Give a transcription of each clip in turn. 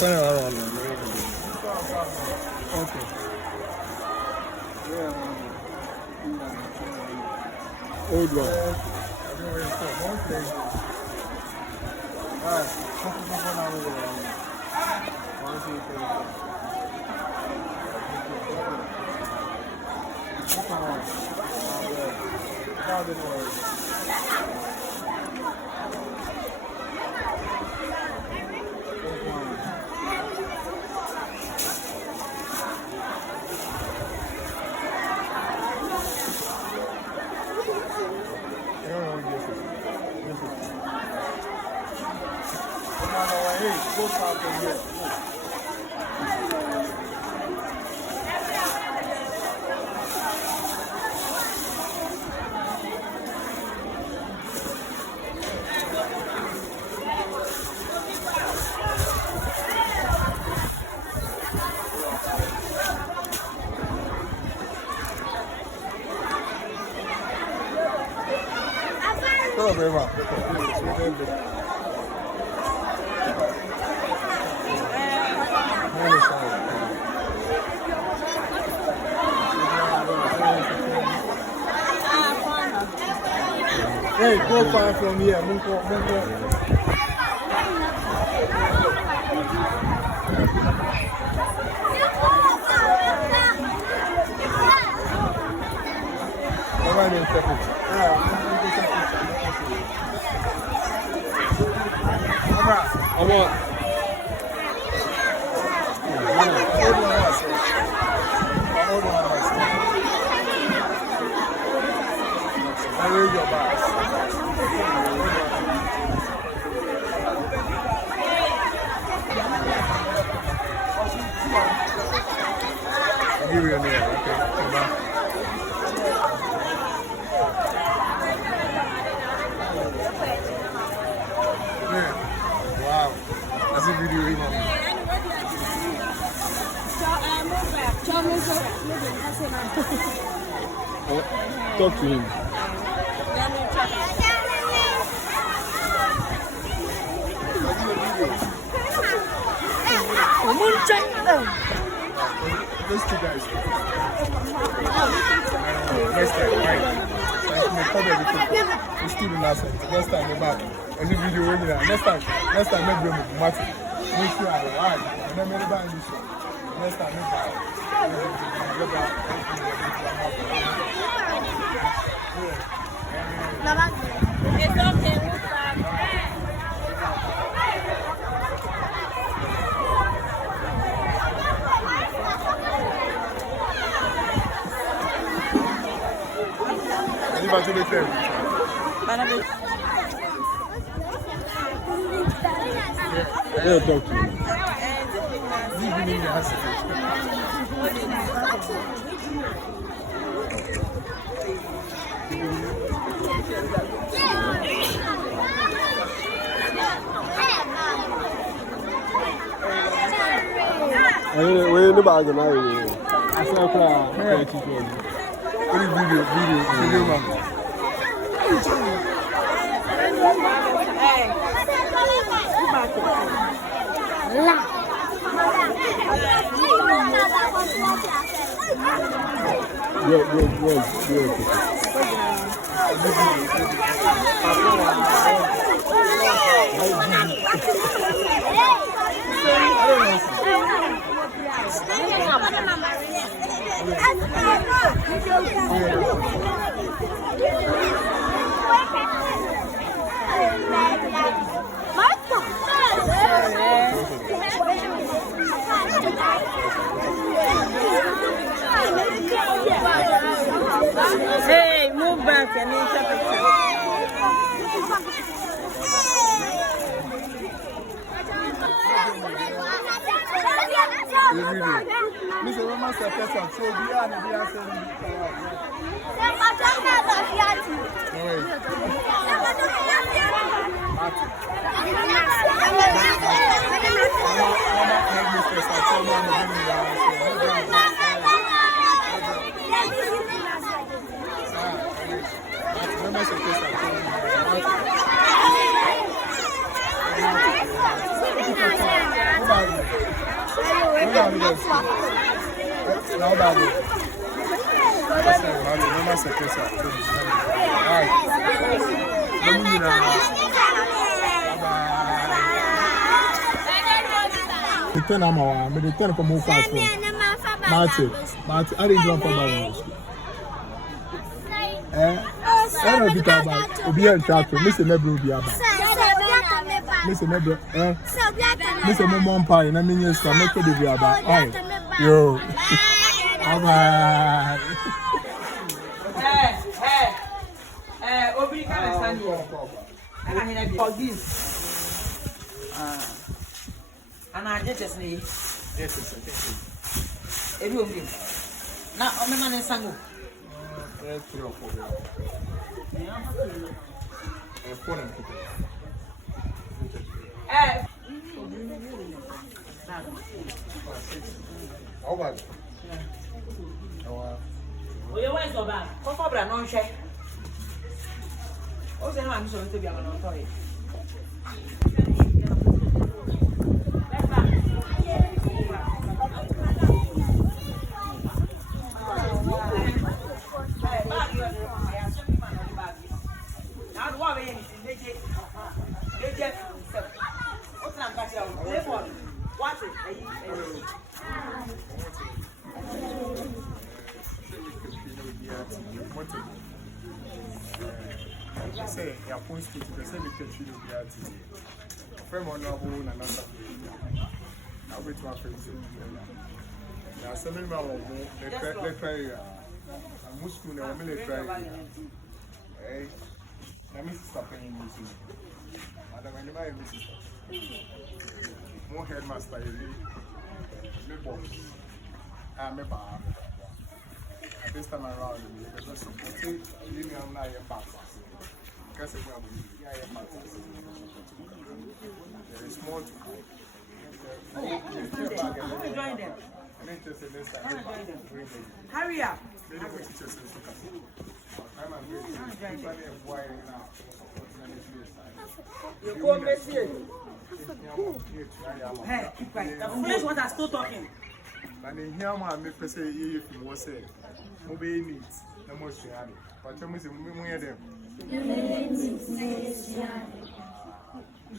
Okay. Old one. Hey, go far from here. Mungo. I want. I read your box. I'll give you a name, okay? Wow. That's a video, you know. Talk to him. Those two guys. Next time, right? We still in that sense. Next time, we're back. Any video, next time, let's bring it to Martin. Make sure I arrive. And then maybe buy this one. Next time, maybe buy. It's okay. Back to the train. Yeah, talk to you. You've been in the house. We're in the bag now. I saw a crowd. Video, man. Hey, move back and interpret. Mr. Roman Sapessa, so we are the Now that ten ama me the ten come over fast. Marty, I didn't jump for my I don't be about Obi and Chato, Mr. Nebro be about. Mr. Nebro, Mr. Momon Pie, and I mean, yes, I make it be about. Yo, Obi can stand here. And I mean, for this. And I just need. Yes, Everyone. Now, I'm a man in Sango. 3 or 4. Oye, where's your bag? Come for brand non share. Oh, say no, I'm sorry to be a man on toy. Say, your point to the same country will be at from one of one another. I'll wait to our friends. Now, some of them are the prayer. I'm Muslim, I'm military. Hey, let me stop in this. Madam, I never miss it. More headmaster, me boss. I'm a bar. This time around, because I'm not a bar. There is more to come. Join them. Hurry up. You go Messi. Hey, keep quiet. The friends want us still talking. And in here, I make per se, if you was said, obey needs, no more share. But tell me, we them.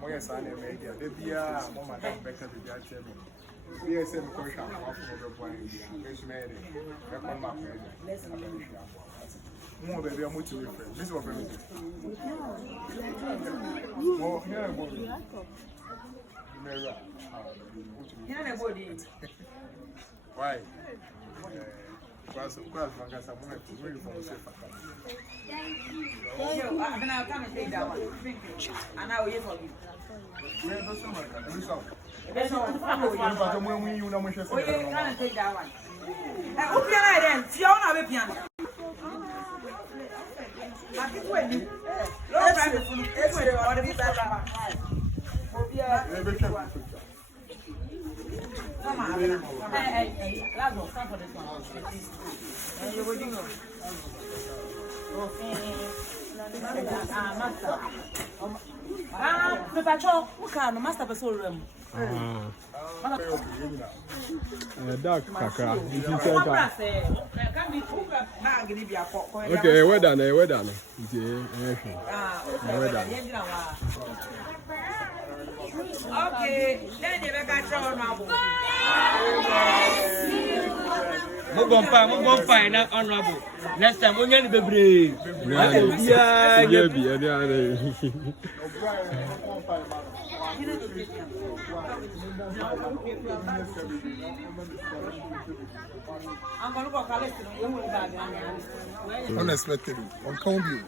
Moya sana media de bia mo madam Becca be bia chebe bia se mo kwesha afọ mo be bwan bia kesu me de record map mo be bia mo ti we friend this one friend mo here go mera Here na body. Why quase vangasa mo na very for safe. I'm gonna come and take that one. And I will wait for you. Yeah, that's not like that. That's all. But when you know, we should Oh, you can't take that one. Who piano then? See, I want to piano. I think we're new. Let's try the food. Let's try the other piece of come on. Hey, let's go. Come for this one. And you're waiting on. Me pacho, uka no master person room. Dark kaka. Okay, we're done. We're done. Okay, then you make a show now. Move on, not honorable. Next time, we're going to be brave. Yeah. I'm going to go collect it. Unexpectedly, on count you.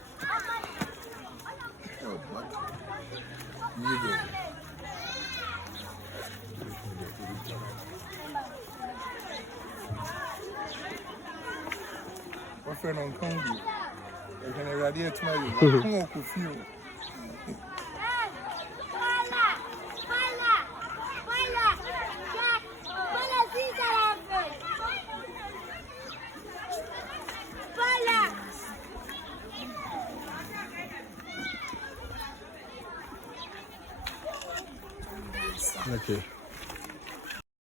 My friend on count you. I can irradiate my you. Come on, confuse. Okay.